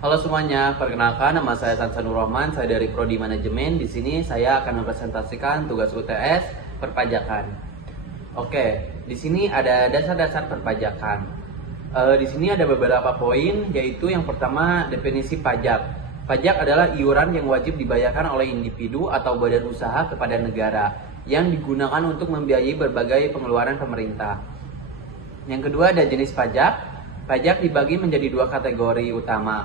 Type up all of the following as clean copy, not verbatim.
Halo semuanya, perkenalkan nama saya Sansanur Rahman, saya dari Prodi Manajemen. Di sini saya akan mempresentasikan tugas UTS perpajakan. Oke, di sini ada dasar-dasar perpajakan. Di sini ada beberapa poin, yaitu yang pertama definisi pajak. Pajak adalah iuran yang wajib dibayarkan oleh individu atau badan usaha kepada negara yang digunakan untuk membiayai berbagai pengeluaran pemerintah. Yang kedua ada jenis pajak. Pajak dibagi menjadi dua kategori utama,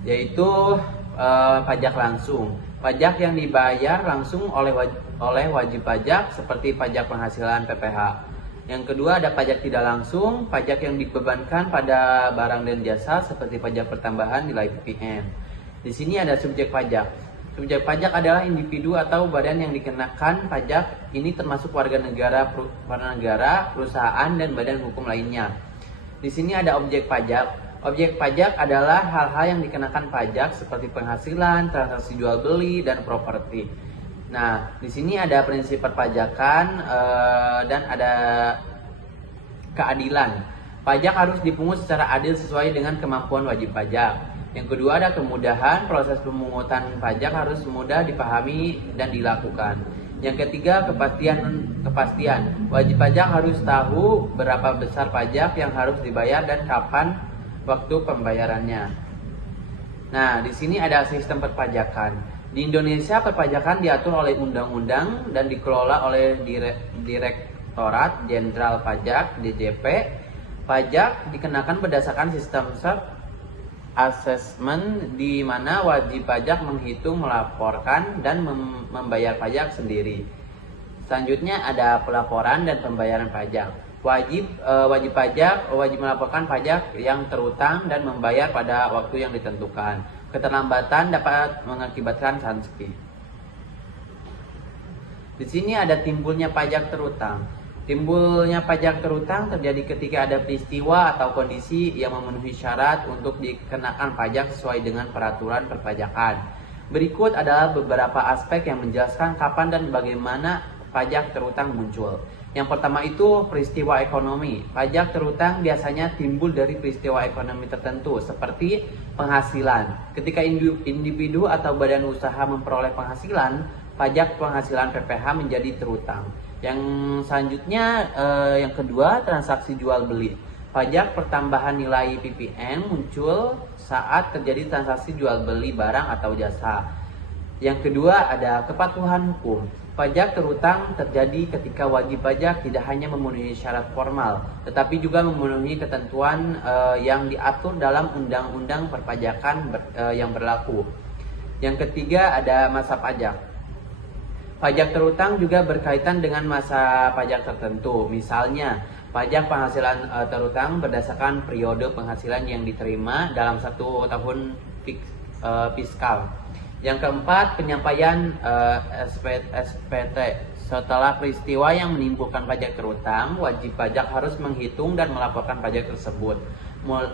yaitu pajak langsung. Pajak yang dibayar langsung oleh wajib pajak seperti pajak penghasilan PPh. Yang kedua ada pajak tidak langsung, pajak yang dibebankan pada barang dan jasa seperti pajak pertambahan nilai PPN. Di sini ada subjek pajak. Subjek pajak adalah individu atau badan yang dikenakan pajak. Ini termasuk warga negara, perusahaan, dan badan hukum lainnya. Di sini ada objek pajak. Objek pajak adalah hal-hal yang dikenakan pajak seperti penghasilan, transaksi jual beli, dan properti. Nah, di sini ada prinsip perpajakan dan ada keadilan. Pajak harus dipungut secara adil sesuai dengan kemampuan wajib pajak. Yang kedua ada kemudahan, proses pemungutan pajak harus mudah dipahami dan dilakukan. Yang ketiga kepastian. Wajib pajak harus tahu berapa besar pajak yang harus dibayar dan kapan waktu pembayarannya. Nah, di sini ada sistem perpajakan. Di Indonesia, perpajakan diatur oleh undang-undang dan dikelola oleh Direktorat Jenderal Pajak (DJP). Pajak dikenakan berdasarkan sistem self-assessment di mana wajib pajak menghitung, melaporkan, dan membayar pajak sendiri. Selanjutnya ada pelaporan dan pembayaran pajak. Wajib pajak wajib melaporkan pajak yang terutang dan membayar pada waktu yang ditentukan. Keterlambatan dapat mengakibatkan sanksi. Di sini ada timbulnya pajak terutang. Timbulnya pajak terutang terjadi ketika ada peristiwa atau kondisi yang memenuhi syarat untuk dikenakan pajak sesuai dengan peraturan perpajakan. Berikut adalah beberapa aspek yang menjelaskan kapan dan bagaimana pajak terutang muncul. Yang pertama itu peristiwa ekonomi. Pajak terutang biasanya timbul dari peristiwa ekonomi tertentu seperti penghasilan. Ketika individu atau badan usaha memperoleh penghasilan, pajak penghasilan PPh menjadi terutang. Yang selanjutnya yang kedua transaksi jual beli. Pajak pertambahan nilai PPN muncul saat terjadi transaksi jual beli barang atau jasa. Yang kedua ada kepatuhan hukum. Pajak terutang terjadi ketika wajib pajak tidak hanya memenuhi syarat formal, tetapi juga memenuhi ketentuan yang diatur dalam undang-undang perpajakan yang berlaku. Yang ketiga ada masa pajak. Pajak terutang juga berkaitan dengan masa pajak tertentu. Misalnya, pajak penghasilan terutang berdasarkan periode penghasilan yang diterima dalam 1 tahun fiskal. Yang keempat, penyampaian SPT. Setelah peristiwa yang menimbulkan pajak terutang, wajib pajak harus menghitung dan melaporkan pajak tersebut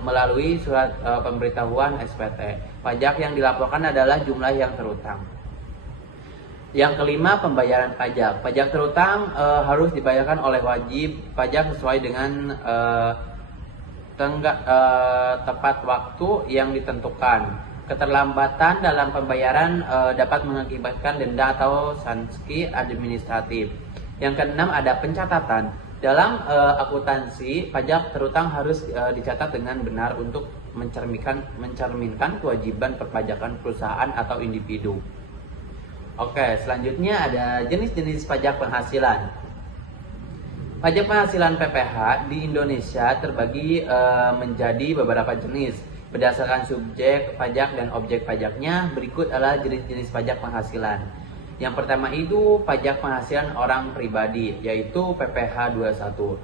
melalui surat pemberitahuan SPT. Pajak yang dilaporkan adalah jumlah yang terutang. Yang kelima, pembayaran pajak. Pajak terutang harus dibayarkan oleh wajib pajak sesuai dengan tepat waktu yang ditentukan. Keterlambatan dalam pembayaran dapat mengakibatkan denda atau sanksi administratif. Yang keenam ada pencatatan. Dalam akuntansi, pajak terutang harus dicatat dengan benar untuk mencerminkan kewajiban perpajakan perusahaan atau individu. Oke, selanjutnya ada jenis-jenis pajak penghasilan. Pajak penghasilan PPh di Indonesia terbagi menjadi beberapa jenis. Berdasarkan subjek pajak dan objek pajaknya, berikut adalah jenis-jenis pajak penghasilan. Yang pertama itu pajak penghasilan orang pribadi, yaitu PPh 21.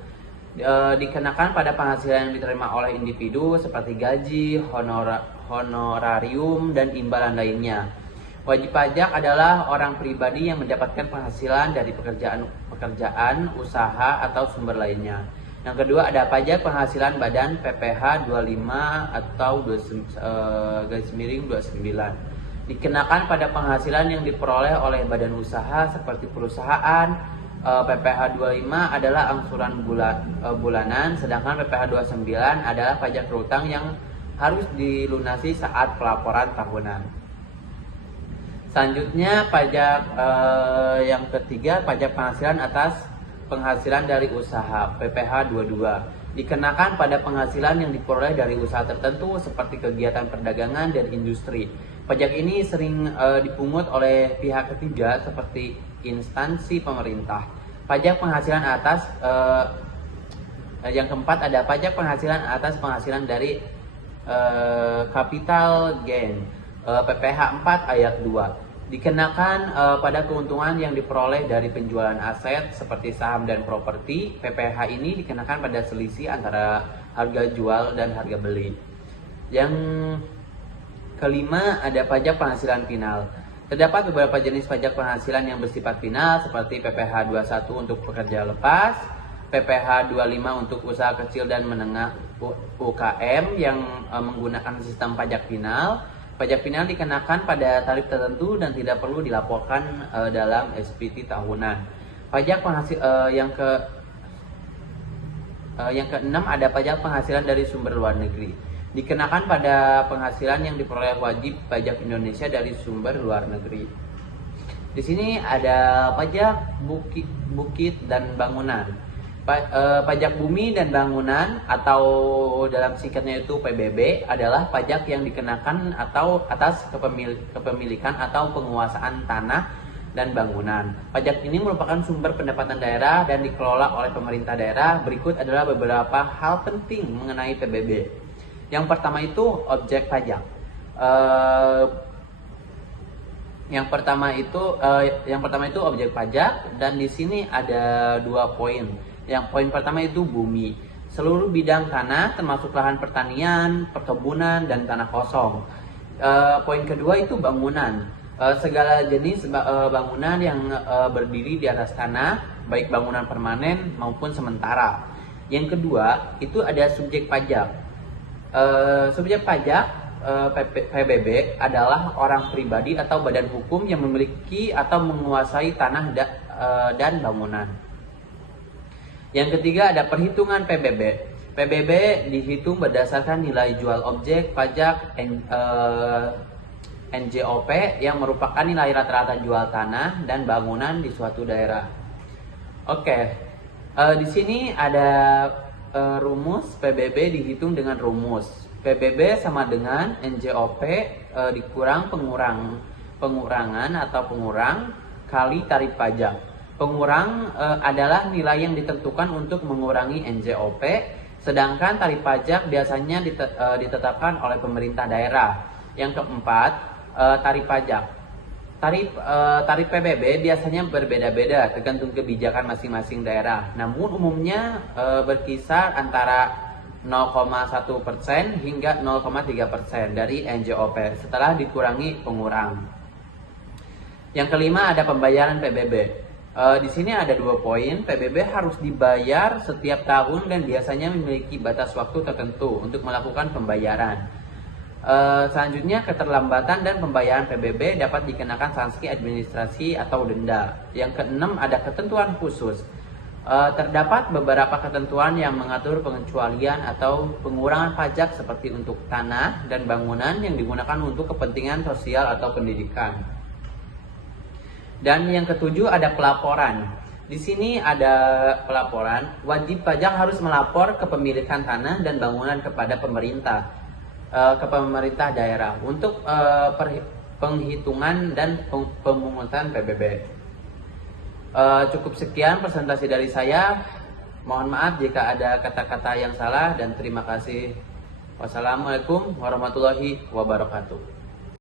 Dikenakan pada penghasilan yang diterima oleh individu seperti gaji, honorarium, dan imbalan lainnya. Wajib pajak adalah orang pribadi yang mendapatkan penghasilan dari pekerjaan, usaha, atau sumber lainnya. Yang kedua ada pajak penghasilan badan PPh 25 atau 29. Dikenakan pada penghasilan yang diperoleh oleh badan usaha seperti perusahaan. PPh 25 adalah angsuran bulanan, sedangkan PPh 29 adalah pajak terutang yang harus dilunasi saat pelaporan tahunan. Selanjutnya pajak yang ketiga, pajak penghasilan atas penghasilan dari usaha PPh 22 dikenakan pada penghasilan yang diperoleh dari usaha tertentu seperti kegiatan perdagangan dan industri. Pajak ini sering dipungut oleh pihak ketiga seperti instansi pemerintah. Pajak penghasilan atas yang keempat ada pajak penghasilan atas penghasilan dari capital gain, PPh 4 ayat 2 dikenakan pada keuntungan yang diperoleh dari penjualan aset seperti saham dan properti. PPh ini dikenakan pada selisih antara harga jual dan harga beli. Yang kelima ada pajak penghasilan final. Terdapat beberapa jenis pajak penghasilan yang bersifat final seperti PPh 21 untuk pekerja lepas, PPh 25 untuk usaha kecil dan menengah UKM yang menggunakan sistem pajak final. Pajak final dikenakan pada tarif tertentu dan tidak perlu dilaporkan dalam SPT tahunan. Pajak yang keenam ada pajak penghasilan dari sumber luar negeri. Dikenakan pada penghasilan yang diperoleh wajib pajak Indonesia dari sumber luar negeri. Di sini ada pajak bukit dan bangunan. Pajak bumi dan bangunan atau dalam singkatnya itu PBB adalah pajak yang dikenakan atau atas kepemilikan atau penguasaan tanah dan bangunan. Pajak ini merupakan sumber pendapatan daerah dan dikelola oleh pemerintah daerah. Berikut adalah beberapa hal penting mengenai PBB. Yang pertama itu objek pajak. Yang pertama itu objek pajak, dan di sini ada 2 poin. Yang poin pertama itu bumi. Seluruh bidang tanah termasuk lahan pertanian, perkebunan, dan tanah kosong. Poin kedua itu bangunan. Segala jenis bangunan yang berdiri di atas tanah, baik bangunan permanen maupun sementara. Yang kedua itu ada subjek pajak. Subjek pajak PBB adalah orang pribadi atau badan hukum yang memiliki atau menguasai tanah dan bangunan. Yang ketiga ada perhitungan PBB. PBB dihitung berdasarkan nilai jual objek pajak NJOP yang merupakan nilai rata-rata jual tanah dan bangunan di suatu daerah. Oke, di sini ada rumus PBB dihitung dengan rumus PBB sama dengan NJOP dikurang pengurangan atau pengurang kali tarif pajak. Pengurang adalah nilai yang ditentukan untuk mengurangi NJOP, sedangkan tarif pajak biasanya ditetapkan oleh pemerintah daerah. Yang keempat, tarif pajak. Tarif PBB biasanya berbeda-beda tergantung kebijakan masing-masing daerah. Namun umumnya berkisar antara 0,1% hingga 0,3% dari NJOP setelah dikurangi pengurang. Yang kelima ada pembayaran PBB. Di sini ada 2 poin. PBB harus dibayar setiap tahun dan biasanya memiliki batas waktu tertentu untuk melakukan pembayaran. Selanjutnya keterlambatan dan pembayaran PBB dapat dikenakan sanksi administrasi atau denda. Yang keenam ada ketentuan khusus. Terdapat beberapa ketentuan yang mengatur pengecualian atau pengurangan pajak seperti untuk tanah dan bangunan yang digunakan untuk kepentingan sosial atau pendidikan. Dan yang ketujuh ada pelaporan. Di sini ada pelaporan. Wajib pajak harus melapor kepemilikan tanah dan bangunan kepada pemerintah, ke pemerintah daerah untuk penghitungan dan pemungutan PBB. Cukup sekian presentasi dari saya. Mohon maaf jika ada kata-kata yang salah dan terima kasih. Wassalamualaikum warahmatullahi wabarakatuh.